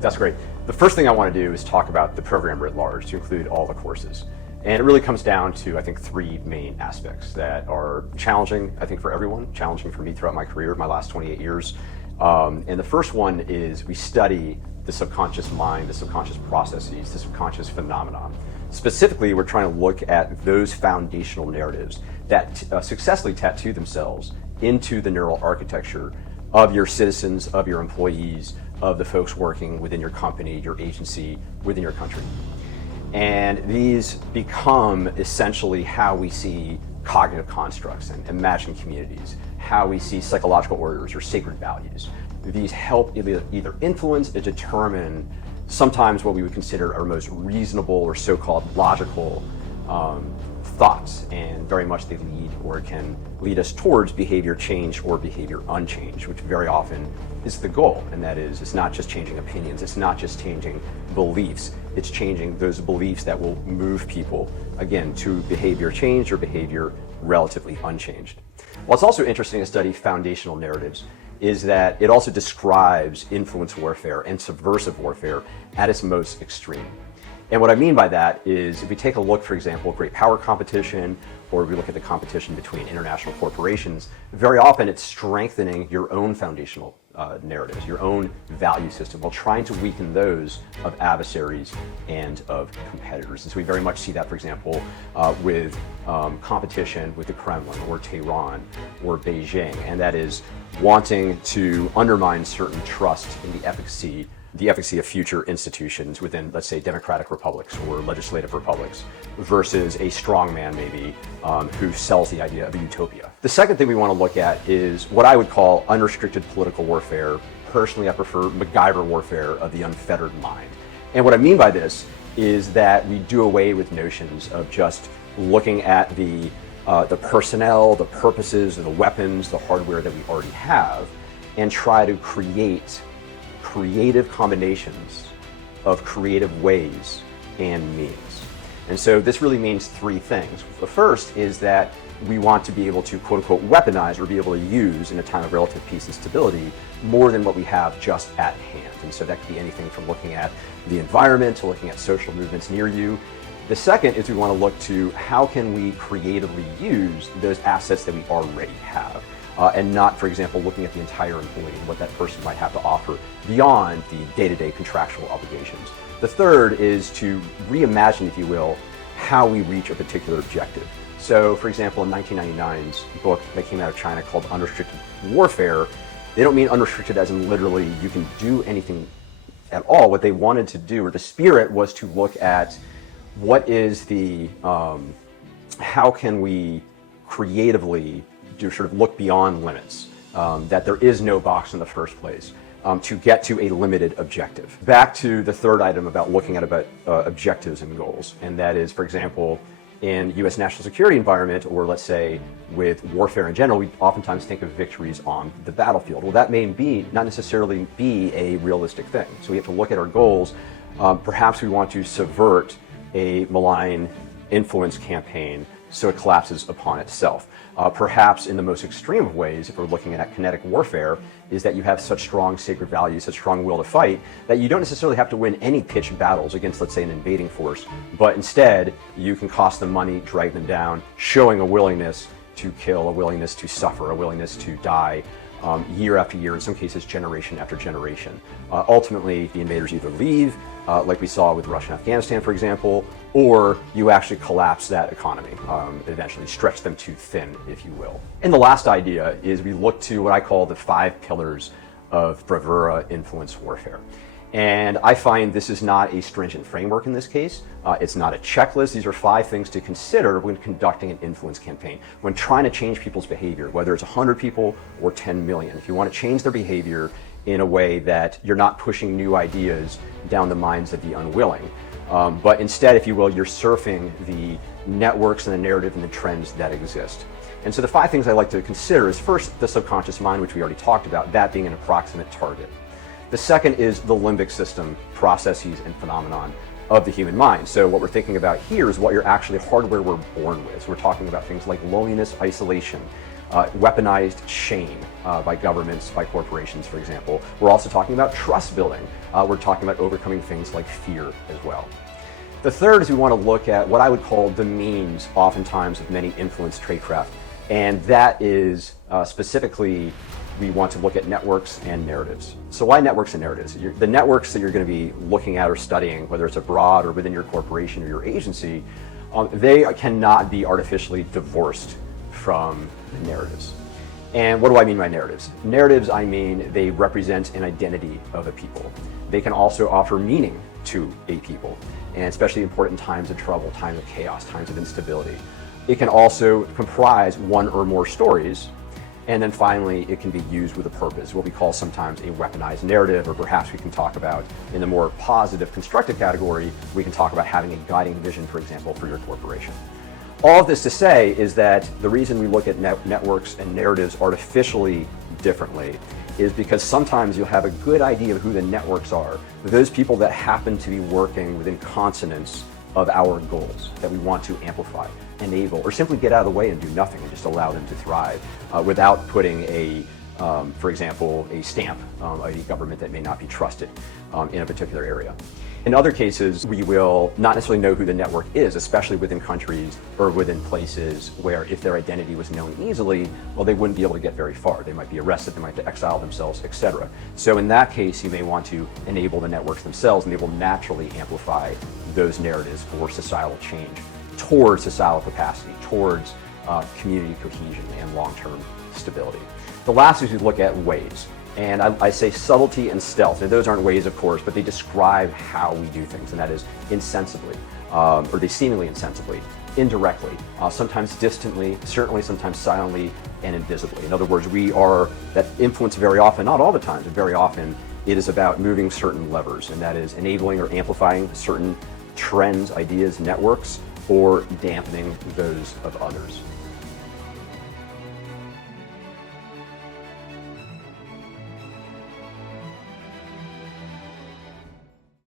That's great. The first thing I want to do is talk about the program writ large to include all the courses. And it really comes down to, I think, three main aspects that are challenging, I think, for everyone, challenging for me throughout my career, my last 28 years. And the first one is we study the subconscious mind, the subconscious processes, the subconscious phenomenon. Specifically, we're trying to look at those foundational narratives that successfully tattoo themselves into the neural architecture of your citizens, of your employees, of the folks working within your company, your agency, within your country. And these become essentially how we see cognitive constructs and imagined communities, how we see psychological orders or sacred values. These help either influence or determine sometimes what we would consider our most reasonable or so-called logical thoughts, and very much they lead or can lead us towards behavior change or behavior unchanged, which very often is the goal. And that is, it's not just changing opinions, it's not just changing beliefs, it's changing those beliefs that will move people, again, to behavior change or behavior relatively unchanged. What's also interesting to study foundational narratives is that it also describes influence warfare and subversive warfare at its most extreme. And what I mean by that is if we take a look, for example, at great power competition, or we look at the competition between international corporations, very often it's strengthening your own foundational narratives, your own value system, while trying to weaken those of adversaries and of competitors. And so we very much see that, for example, with competition with the Kremlin or Tehran or Beijing, and that is wanting to undermine certain trust in the efficacy of future institutions within, let's say, democratic republics or legislative republics versus a strongman maybe who sells the idea of a utopia. The second thing we want to look at is what I would call unrestricted political warfare. Personally, I prefer MacGyver warfare of the unfettered mind. And what I mean by this is that we do away with notions of just looking at the personnel, the purposes, the weapons, the hardware that we already have, and try to create creative combinations of creative ways and means. And so this really means three things. The first is that we want to be able to, quote unquote, weaponize or be able to use in a time of relative peace and stability more than what we have just at hand. And so that could be anything from looking at the environment to looking at social movements near you. The second is we want to look to how can we creatively use those assets that we already have. And not, for example, looking at the entire employee and what that person might have to offer beyond the day-to-day contractual obligations. The third is to reimagine, if you will, how we reach a particular objective. So, for example, in 1999's book that came out of China called Unrestricted Warfare, they don't mean unrestricted as in literally you can do anything at all. What they wanted to do, or the spirit, was to look at what is the, how can we creatively to sort of look beyond limits, that there is no box in the first place, to get to a limited objective. Back to the third item about looking at objectives and goals, and that is, for example, in U.S. national security environment, or let's say with warfare in general, we oftentimes think of victories on the battlefield. Well, that may not necessarily be a realistic thing. So we have to look at our goals. Perhaps we want to subvert a malign influence campaign so it collapses upon itself. Perhaps in the most extreme of ways, if we're looking at kinetic warfare, is that you have such strong sacred values, such strong will to fight, that you don't necessarily have to win any pitched battles against, let's say, an invading force, but instead you can cost them money, drag them down, showing a willingness to kill, a willingness to suffer, a willingness to die, year after year, in some cases generation after generation. Ultimately, the invaders either leave, like we saw with Russia and Afghanistan, for example, or you actually collapse that economy, eventually stretch them too thin, if you will. And the last idea is we look to what I call the 5 pillars of bravura influence warfare. And I find this is not a stringent framework in this case. It's not a checklist. These are 5 things to consider when conducting an influence campaign, when trying to change people's behavior, whether it's 100 people or 10 million. If you want to change their behavior in a way that you're not pushing new ideas down the minds of the unwilling, but instead, if you will, you're surfing the networks and the narrative and the trends that exist. And so the 5 things I like to consider is first the subconscious mind, which we already talked about, that being an approximate target. The second is the limbic system, processes and phenomenon of the human mind. So what we're thinking about here is what you're actually hardware we're born with. So we're talking about things like loneliness, isolation, weaponized shame by governments, by corporations, for example. We're also talking about trust building. We're talking about overcoming things like fear as well. The third is we want to look at what I would call the means, oftentimes, of many influence tradecraft. And that is specifically, we want to look at networks and narratives. So why networks and narratives? The networks that you're going to be looking at or studying, whether it's abroad or within your corporation or your agency, they cannot be artificially divorced from narratives. And what do I mean by narratives? Narratives, I mean, they represent an identity of a people. They can also offer meaning to a people, and especially important times of trouble, times of chaos, times of instability. It can also comprise one or more stories, and then finally it can be used with a purpose, what we call sometimes a weaponized narrative, or perhaps we can talk about, in the more positive, constructive category, we can talk about having a guiding vision, for example, for your corporation. All of this to say is that the reason we look at networks and narratives artificially differently is because sometimes you'll have a good idea of who the networks are, those people that happen to be working within consonance of our goals that we want to amplify, enable, or simply get out of the way and do nothing and just allow them to thrive without putting for example, a stamp of a government that may not be trusted in a particular area. In other cases, we will not necessarily know who the network is, especially within countries or within places where if their identity was known easily, well, they wouldn't be able to get very far. They might be arrested, they might have to exile themselves, etc. So in that case, you may want to enable the networks themselves, and they will naturally amplify those narratives for societal change, towards societal capacity, towards community cohesion and long-term stability. The last is we look at ways. And I say subtlety and stealth. And those aren't ways, of course, but they describe how we do things, and that is insensibly, or they seemingly insensibly, indirectly, sometimes distantly, certainly sometimes silently and invisibly. In other words, we are that influence very often, not all the time, but very often, it is about moving certain levers, and that is enabling or amplifying certain trends, ideas, networks, or dampening those of others.